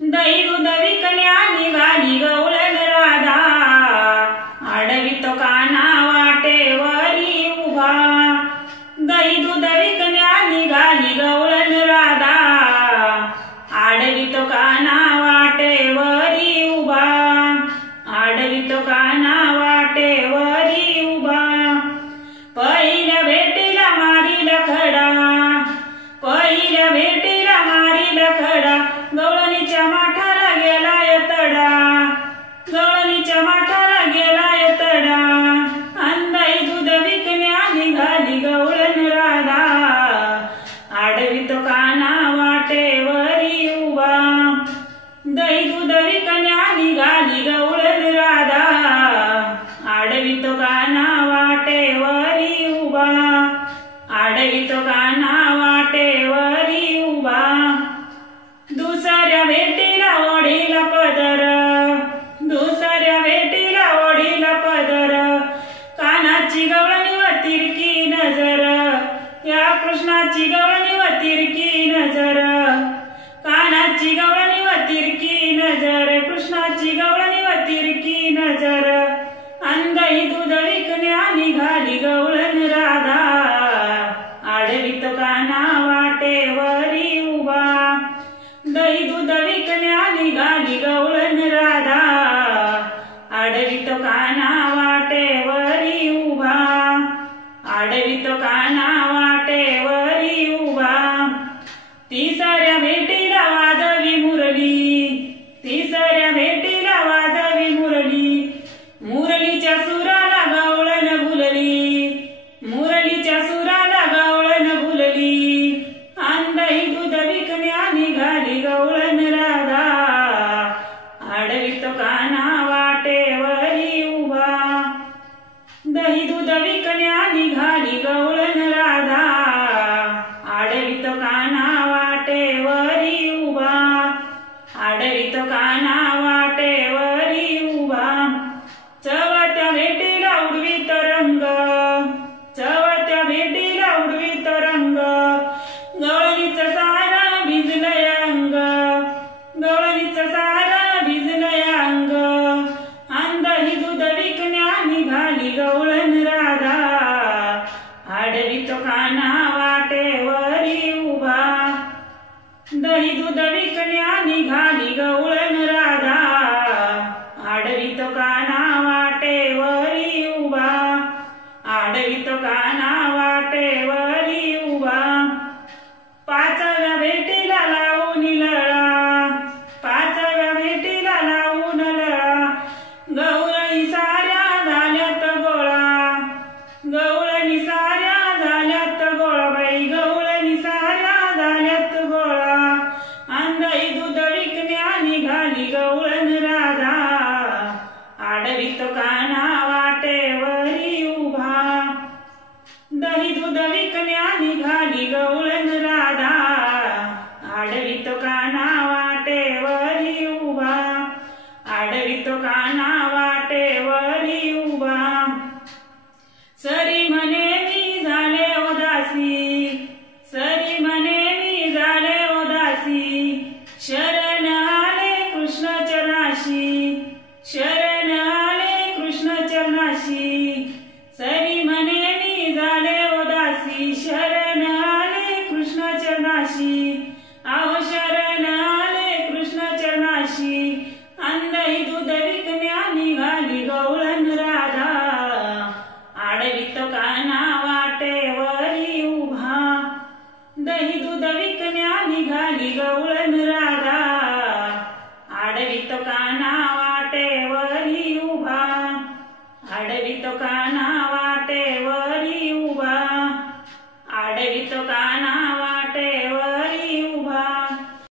दही दूध विकण्या निघाली गवळण राधा, आडवितो काना वाटेवरी उभा। दही दूध विकण्या निघाली गवळण राधा, आडवितो काना वाटेवरी उभा, आडवितो काना वाटेवरी उभा। पहिल्या भेटीला मारील खडा, पहिल्या भेटीला मारील खडा, गवळणीच्या माठाला गेलाय तडा, गवळणीच्या माठाला गेलाय तडा। अंदाई दूध विकण्या निघाली गवळण राधा, आडवितो काना वाटेवरी उभा। दही दूध विकण्या निघाली गवळण राधा, आडवितो काना वाटेवरी उभा, आडवितो काना वाटेवरी उभा। दुसऱ्या भेटीला ओढीला पदर, दुसऱ्या भेटीला ओढीला पदर, कानाची गवळणी व तिरकी नजर, या कृष्णाची गवळणी व तिरकी नजर, कानाची गवळणी व तिरकी नजर, कृष्णाची गवळणी व तिरकी नजर। अंदाई दूध विकण्या निघाली गवळण राधा, आडवितो काना वाटेवरी उभा। दही दूध विकण्या निघाली गवळण राधा, आडवितो काना वाटेवरी उभा, आडवितो काना वाटेवरी उभा। तिसऱ्या भेटीला वाजवी मुरली, तिसऱ्या भेटीला वाजवी मुरली, मुरलीच्या सुराला गवळण भुलली, मुरलीच्या सुराला गवळण भुलली। अंदाई दूध विकण्या निघाली गवळण राधा, आडवितो काना वाटेवरी उभा। दही दूध विकण्या निघाली गवळण राधा, आडवितो काना वाटेवरी उभा, आडवितो काना वाटेवरी उभा। चवत्या भेटीला उडवीत रंग, चवत्या भेटीला उडवीत रंग, गवळणीचं सारा भिजलंय अंग, गवळणीचं सारा भिजलंय अंग। अंदाई दूध विकण्या निघाली गवळण राधा, आडवितो काना वाटेवरी उभा। दही दूध विकण्या निघाली गवळण राधा, आडवितो काना वाटेवरी उभा, आडवितो काना वाटेवरी उभा। पाचव्या भेटीला लावून लळा, पाचव्या भेटीला लावून लळा, गवळणी साऱ्या झाल्यात गोळा, गवळणी साऱ्या झाल्यात गोळा, बाई गवळणी साऱ्या झाल्यात गोळा। अंदाई दूध विकण्या निघाली गवळण राधा, आडवितो काना वाटेवरी उभा। दही दूध विकण्या निघाली गवळण राधा, आडवितो काना वाटेवरी उभा, आडवितो काना वाटेवरी उभा। सरी म्हणे मी झाले उदासी, सरी म्हणे मी झाले उदासी, शरण आले कृष्ण चरणाशी, शरण आले कृष्ण चरणाशी। सरी म्हणे मी झाले उदासी, शरण आले कृष्ण चरणाशी, अहो शरण आले कृष्ण चरणाशी। अंदाई दूध विकण्या निघाली गवळण राधा, आडवितो काना वाटेवरी उभा। दही दूध विकण्या निघाली गवळण राधा, आडवितो काना वाटेवरी उभा, आडवितो काना